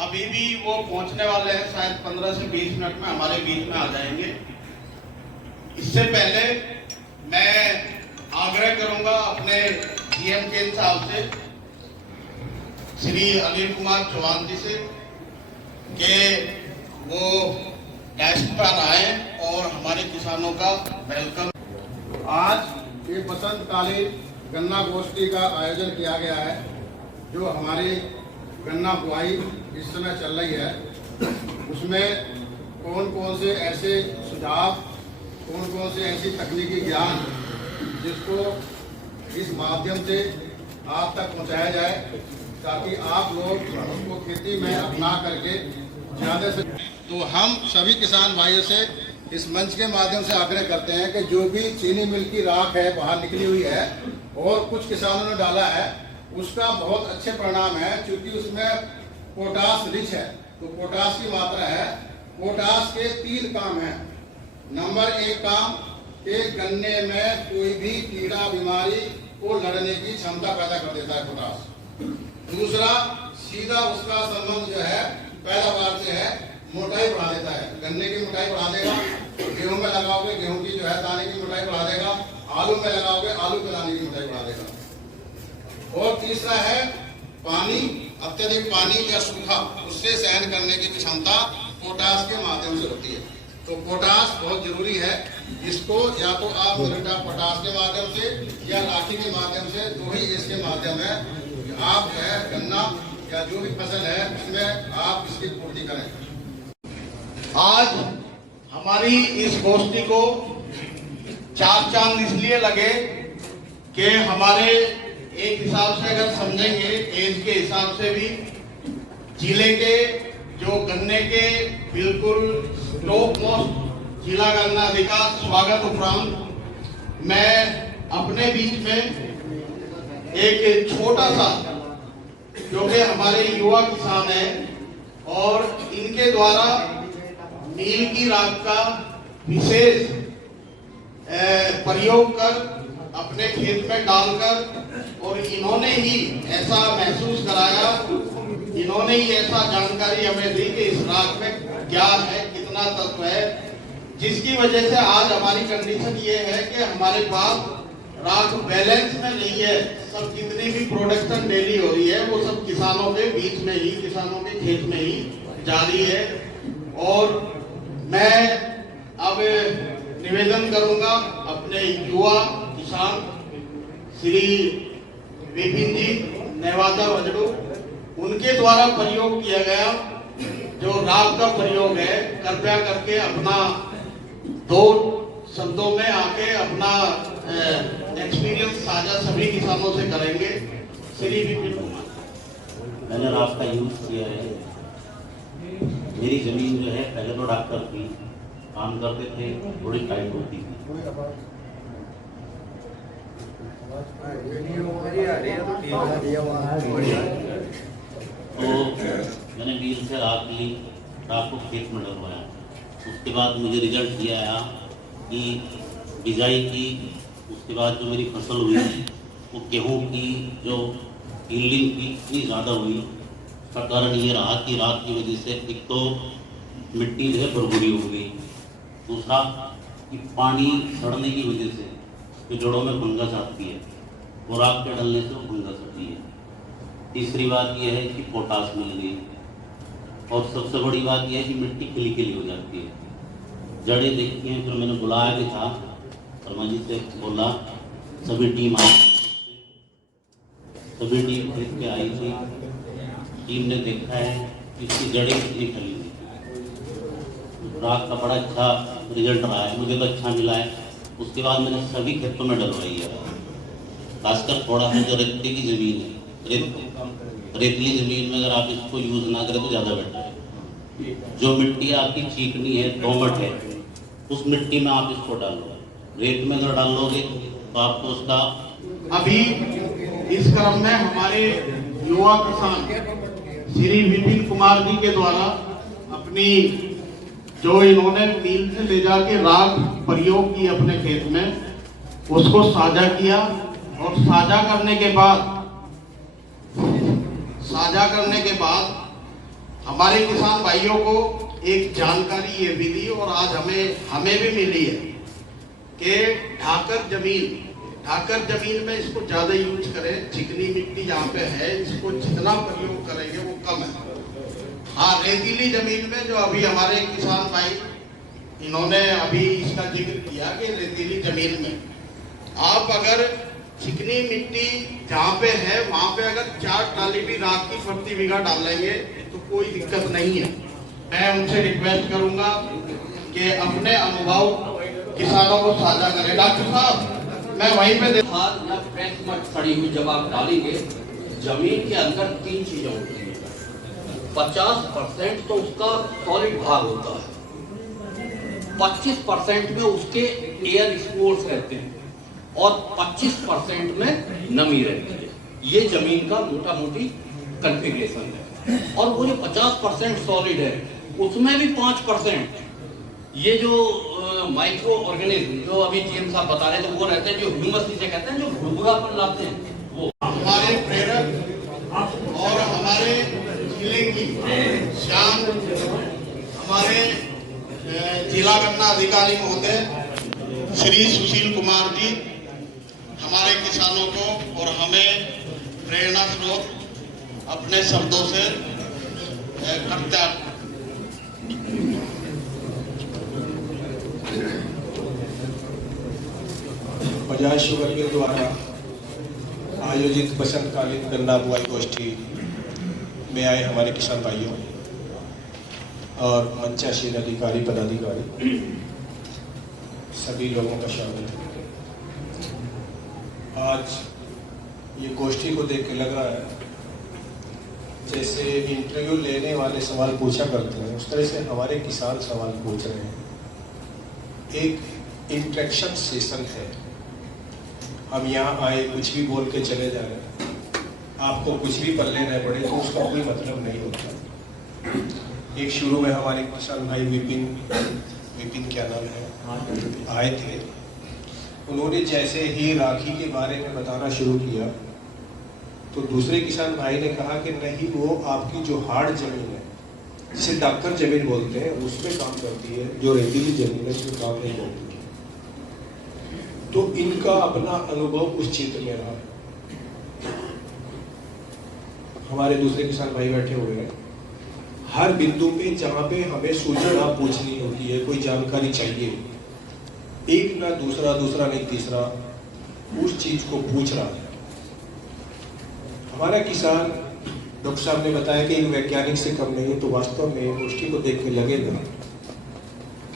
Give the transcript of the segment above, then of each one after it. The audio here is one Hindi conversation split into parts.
अभी भी वो पहुंचने वाले हैं, शायद 15 से 20 मिनट में हमारे बीच में आ जाएंगे। इससे पहले मैं आग्रह करूंगा अपने जीएम के साहब से, श्री अनिल कुमार चौहान जी से, कि वो डेस्क पर आए और हमारे किसानों का वेलकम। आज ये बसंतकालीन गन्ना गोष्ठी का आयोजन किया गया है, जो हमारी गन्ना बुआई इस समय चल रही है। उसमें कौन कौन से ऐसे सुझाव, कौन कौन से ऐसी तकनीकी ज्ञान जिसको इस माध्यम से आप तक पहुंचाया जाए, ताकि आप लोग उसको खेती में अपना करके ज़्यादा से। तो हम सभी किसान भाइयों से इस मंच के माध्यम से आग्रह करते हैं कि जो भी चीनी मिल की राख है बाहर निकली हुई है और कुछ किसानों ने डाला है, उसका बहुत अच्छे परिणाम है, क्योंकि उसमें पोटास रिच है। तो पोटास की मात्रा है। पोटास के 3 काम हैं। नंबर 1 काम कि गन्ने में कोई भी कीड़ा बीमारी को लड़ने की क्षमता पैदा कर देता है पोटास। दूसरा, सीधा उसका संबंध जो है पैदावार से है, मोटाई बढ़ा देता है। गन्ने की मोटाई बढ़ा देगा। गेहूं में लगाओगे, गेहूं की जो है दाने की मोटाई बढ़ा देगा। आलू में लगाओगे, आलू के दाने की मोटाई बढ़ा देगा। और तीसरा है पानी, अत्यधिक पानी या सूखा, उससे सहन करने की क्षमता पोटास के माध्यम से होती है। तो पोटास बहुत जरूरी है। इसको या तो आप मिलिटा पोटास के माध्यम से या राखी के माध्यम से, 2 ही इसके माध्यम है कि आप जो है गन्ना या जो भी फसल है उसमें आप इसकी पूर्ति करें। आज हमारी इस गोष्ठी को 4 चांद इसलिए लगे कि हमारे एक हिसाब से अगर समझेंगे, एज के हिसाब से भी जिले के जो गन्ने के बिल्कुल टॉप मोस्ट जिला गन्ना अधिकारी स्वागत उपरांत मैं अपने बीच में एक छोटा सा, क्योंकि हमारे युवा किसान हैं और इनके द्वारा नील की राख का विशेष प्रयोग कर अपने खेत में डालकर, और इन्होंने ही ऐसा महसूस कराया, इन्होंने ही ऐसा जानकारी हमें दी कि इस राख में क्या है, कितना तत्व है, जिसकी वजह से आज हमारी कंडीशन ये है कि हमारे पास राख बैलेंस में नहीं है। सब जितनी भी प्रोडक्शन डेली हो रही है वो सब किसानों के बीच में ही, किसानों के खेत में ही जारी है। और मैं अब निवेदन करूंगा अपने युवा किसान श्री विपिन जी नेवादा वजड़ू, उनके द्वारा प्रयोग किया गया जो राख का प्रयोग है, कृपया करके अपना 2 शब्दों में आके अपना एक्सपीरियंस साझा सभी किसानों से करेंगे। श्री विपिन कुमार। मैंने राख का यूज किया है। मेरी जमीन जो है पहले तो डॉक्टर थी, काम करते थे, थोड़ी टाइट होती थी। तो मैंने बीज से राख ली, राख को खेत में डलवाया। उसके बाद मुझे रिजल्ट ये आया कि बिजाई की, उसके बाद जो मेरी फसल हुई वो गेहूं की जो यील्डिंग की इतनी ज़्यादा हुई, उसका कारण ये रहा कि राख की वजह से एक तो मिट्टी जो है भुरभुरी हो गई, दूसरा कि पानी सड़ने की वजह से जो जड़ों में फंगस आती है वो राख के डलने से वो फंगस होती है। तीसरी बात यह है कि पोटास मिल गई, और सबसे बड़ी बात यह है कि मिट्टी खिली खिली हो जाती है, जड़ें देखती हैं। फिर मैंने बुलाया भी था, शर्मा जी से बोला, सभी टीम आई, सभी टीम खरीद के आई थी। टीम ने देखा है कि इसकी जड़ें कितनी फैली हुई। राख का बड़ा अच्छा रिजल्ट रहा है, मुझे तो अच्छा मिला है। उसके बाद मैंने सभी खेतों में डलवाई है, खासकर थोड़ा सा जो रेतली की ज़मीन है, रेतली ज़मीन में अगर आप इसको यूज़ ना करें तो ज़्यादा बेटर है। जो मिट्टी आपकी चीकनी है, दोमट है, उस मिट्टी में आप इसको डालो। रेत में अगर डालोगे तो आपको उसका। अभी इस क्रम में हमारे युवा किसान श्री विपिन कुमार जी के द्वारा अपनी जो इन्होंने नील से ले जाके राख प्रयोग की अपने खेत में, उसको साझा किया। और साझा करने के बाद हमारे किसान भाइयों को एक जानकारी ये भी दी और आज हमें भी मिली है कि ढाकर जमीन में इसको ज्यादा यूज करें। चिकनी मिट्टी यहाँ पे है, इसको जितना प्रयोग करेंगे वो कम है। हाँ, रेतीली जमीन में जो अभी हमारे किसान भाई इन्होंने अभी इसका जिक्र किया कि रेतीली जमीन में आप अगर चिकनी मिट्टी जहाँ पे है वहां पे अगर 4 टाली भी राख की प्रति बीघा डालेंगे तो कोई दिक्कत नहीं है। मैं उनसे रिक्वेस्ट करूंगा कि अपने अनुभव किसानों को साझा करें। डॉक्टर साहब, मैं वहीं पे खाद या फ्रेश मट सड़ी हुई जब आप डालेंगे, जमीन के अंदर 3 चीजें होती हैं। 50% तो उसका सॉलिड भाग होता है, 25% में उसके एयर स्पोर्स रहते हैं और 25% में नमी रहती है। ये जमीन का मोटा मोटी कॉन्फ़िगरेशन है। और वो जो 50% सॉलिड है उसमें भी 5% ये जो माइक्रो ऑर्गेनिज्म जो अभी टीएम साहब बता रहे थे वो रहते हैं, जो ह्यूमस जिसे कहते हैं, जो भुरभुरापन लाते हैं। वो हमारे प्रेरक और हमारे जिले की शान हमारे जिला गन्ना अधिकारी महोदय श्री सुशील कुमार जी हमारे किसानों को और हमें प्रेरणा स्रोत अपने शब्दों से बजाज शुगर के द्वारा आयोजित बसंतकालीन गन्ना बुआई गोष्ठी में आए हमारे किसान भाइयों और मंचासीन अधिकारी पदाधिकारी सभी लोगों का स्वागत है। आज ये गोष्ठी को देख के लग रहा है जैसे इंटरव्यू लेने वाले सवाल पूछा करते हैं, उस तरह से हमारे किसान सवाल पूछ रहे हैं। एक इंटरेक्शन सेशन है। हम यहाँ आए कुछ भी बोल के चले जा रहे हैं, आपको कुछ भी पल्ले न पड़े तो उसका कोई मतलब नहीं होता। एक शुरू में हमारे किसान भाई विपिन क्या नाम है आए थे। उन्होंने जैसे ही राखी के बारे में बताना शुरू किया तो दूसरे किसान भाई ने कहा कि नहीं, वो आपकी जो हार्ड जमीन है जिसे डाक्कर जमीन बोलते हैं उसमें काम करती है, जो रेतीली जमीन है उसमें काम नहीं करती। तो इनका अपना अनुभव उस क्षेत्र में रहा। हमारे दूसरे किसान भाई बैठे हुए हैं। हर बिंदु पे जहाँ पे हमें सूचना पूछनी होती है, कोई जानकारी चाहिए, एक ना दूसरा नहीं तीसरा उस चीज को पूछ रहा है। हमारा किसान डॉक्टर साहब ने बताया कि एक वैज्ञानिक से कम नहीं है, तो वास्तव में गोष्ठी को देख के लगेगा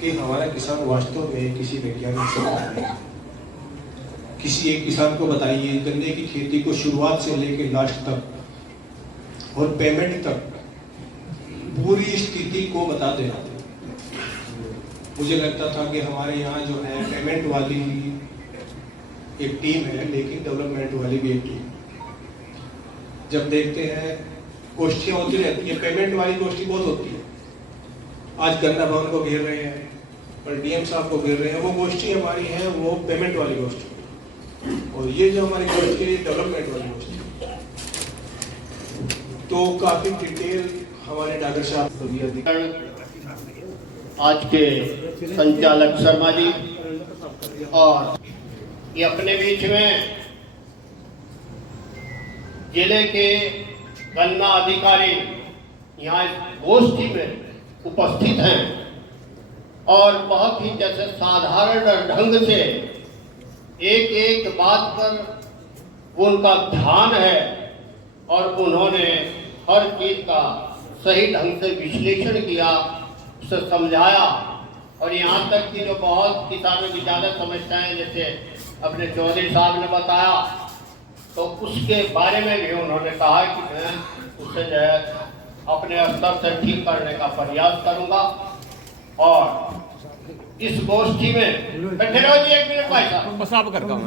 कि हमारा किसान वास्तव में किसी वैज्ञानिक से कम नहीं है। किसी एक किसान को बताइए गन्ने की खेती को शुरुआत से लेकर लास्ट तक और पेमेंट तक पूरी स्थिति को बता देना। मुझे लगता था कि हमारे यहाँ जो है पेमेंट वाली एक टीम है, लेकिन डेवलपमेंट वाली भी एक टीम। जब देखते हैं गोष्ठियाँ होती रहती है, पेमेंट वाली गोष्ठी बहुत होती है। आज गन्ना भवन को घेर रहे हैं और डीएम साहब को घेर रहे हैं, वो गोष्ठी हमारी है, वो पेमेंट वाली गोष्ठी। और ये जो हमारी गोष्ठी है डेवलपमेंट वाली गोष्ठी। तो काफी डिटेल हमारे डॉक्टर साहब आज के संचालक शर्मा जी और ये अपने बीच में जिले के गन्ना अधिकारी यहाँ गोष्ठी में उपस्थित हैं और बहुत ही जैसे साधारण ढंग से एक एक बात पर उनका ध्यान है और उन्होंने हर चीज का सही ढंग से विश्लेषण किया, उसे समझाया। और यहाँ तक कि जो बहुत किसानों की ज़्यादा समस्याएं जैसे अपने चौधरी साहब ने बताया, तो उसके बारे में भी उन्होंने कहा कि मैं उसे जो है अपने स्तर से ठीक करने का प्रयास करूँगा। और इस गोष्ठी में बैठे रहो जी, 1 मिनट भाई साहब, बस आप करता हूँ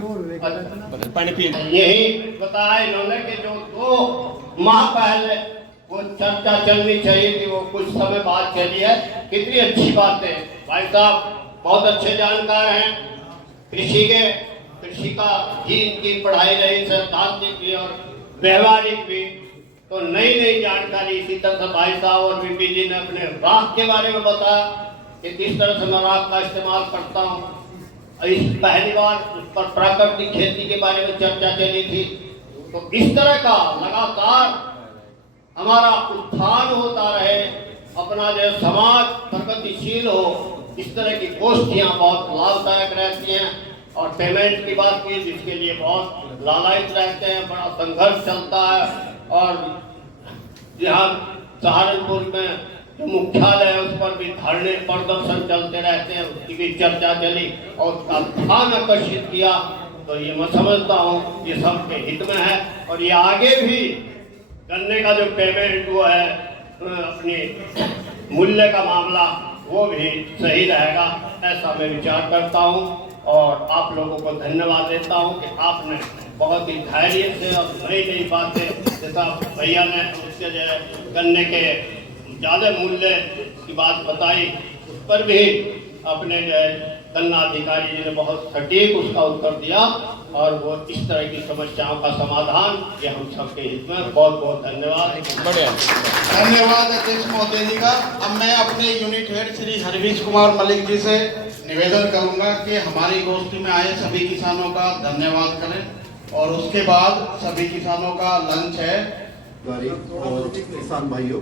पानी पी। यही बताया इन्होंने कि जो 2 माह पहले वो चर्चा चलनी चाहिए कि वो कुछ समय बाद चली है। कितनी अच्छी बात है, भाई साहब बहुत अच्छे जानकार हैं कृषि का ही इनकी पढ़ाई रही, सैद्धांतिक भी और व्यवहारिक भी। तो नई नई जानकारी इसी तरह से भाई साहब और बीपी जी ने अपने राख के बारे में बताया कि किस तरह से मैं राख का इस्तेमाल करता हूँ। इस पहली बार उस पर प्राकृतिक खेती के बारे में चर्चा चली थी। तो इस तरह का लगातार हमारा उत्थान होता रहे, अपना जो समाज प्रगतिशील हो, इस तरह की गोष्ठियाँ बहुत लाभदायक रहती हैं। और पेमेंट की बात की, जिसके लिए बहुत लालायित रहते हैं, बड़ा संघर्ष चलता है। और यहाँ सहारनपुर में जो मुख्यालय है उस पर भी धरने प्रदर्शन चलते रहते हैं, उसकी भी चर्चा चली और उसका ध्यान आकर्षित किया। तो ये मैं समझता हूँ ये सबके हित में है। और ये आगे भी गन्ने का जो पेमेंट वो है, अपनी मूल्य का मामला, वो भी सही रहेगा, ऐसा मैं विचार करता हूँ। और आप लोगों को धन्यवाद देता हूँ कि आपने बहुत ही धैर्य से और नई नई बातें, जैसा भैया ने उसके जो है गन्ने के ज़्यादा मूल्य की बात बताई, उस पर भी अपने जो है गन्ना अधिकारी जी ने बहुत सटीक उसका उत्तर दिया। और वो इस तरह की समस्याओं का समाधान, ये हम सबके हित में। बहुत बहुत धन्यवाद। धन्यवाद अध्यक्ष महोदय जी का। अब मैं अपने यूनिट हेड श्री हरवीश कुमार मलिक जी से निवेदन करूंगा कि हमारी गोष्ठी में आए सभी किसानों का धन्यवाद करें और उसके बाद सभी किसानों का लंच है। और किसान भाइयों,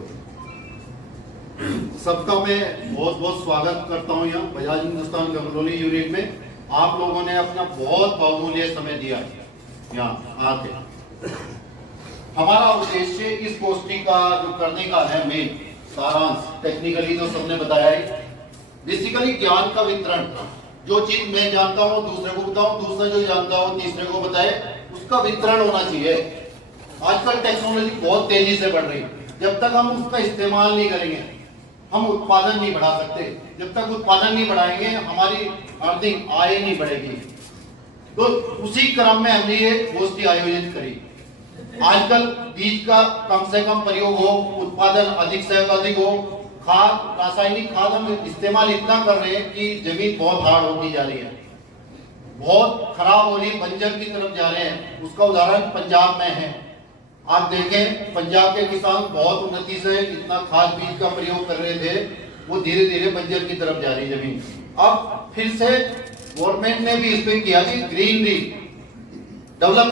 सबका मैं बहुत बहुत स्वागत करता हूं यहाँ बजाज हिंदुस्तान गंगरौली यूनिट में। आप लोगों ने अपना बहुत बहुमूल्य समय दिया यहाँ आके। हमारा उद्देश्य इस गोष्ठी का जो करने का है, मेन सारांश टेक्निकली तो सबने बताया है, बेसिकली ज्ञान का वितरण। जो चीज मैं जानता हूँ दूसरे को बताऊं, दूसरा जो जानता हूँ तीसरे को बताए, उसका वितरण होना चाहिए। आजकल टेक्नोलॉजी बहुत तेजी से बढ़ रही है, जब तक हम उसका इस्तेमाल नहीं करेंगे हम उत्पादन नहीं बढ़ा सकते। जब तक उत्पादन नहीं बढ़ाएंगे हमारी आर्थिक आय नहीं बढ़ेगी। तो उसी क्रम में हमने ये गोष्ठी आयोजित करी। आजकल बीज का कम से कम प्रयोग हो, उत्पादन अधिक से अधिक हो, खाद रासायनिक खाद हम इस्तेमाल इतना कर रहे हैं कि जमीन बहुत हार्ड होती जा रही है, बहुत खराब हो रही, बंजर की तरफ जा रहे हैं। उसका उदाहरण पंजाब में है। आप देखें पंजाब के किसान बहुत उन्नति से इतना खाद बीज का प्रयोग कर रहे थे, वो धीरे धीरे बंजर की तरफ जा रही जमीन। अब फिर से गवर्नमेंट ने भी इस पे किया कि ग्रीनरी डेवलप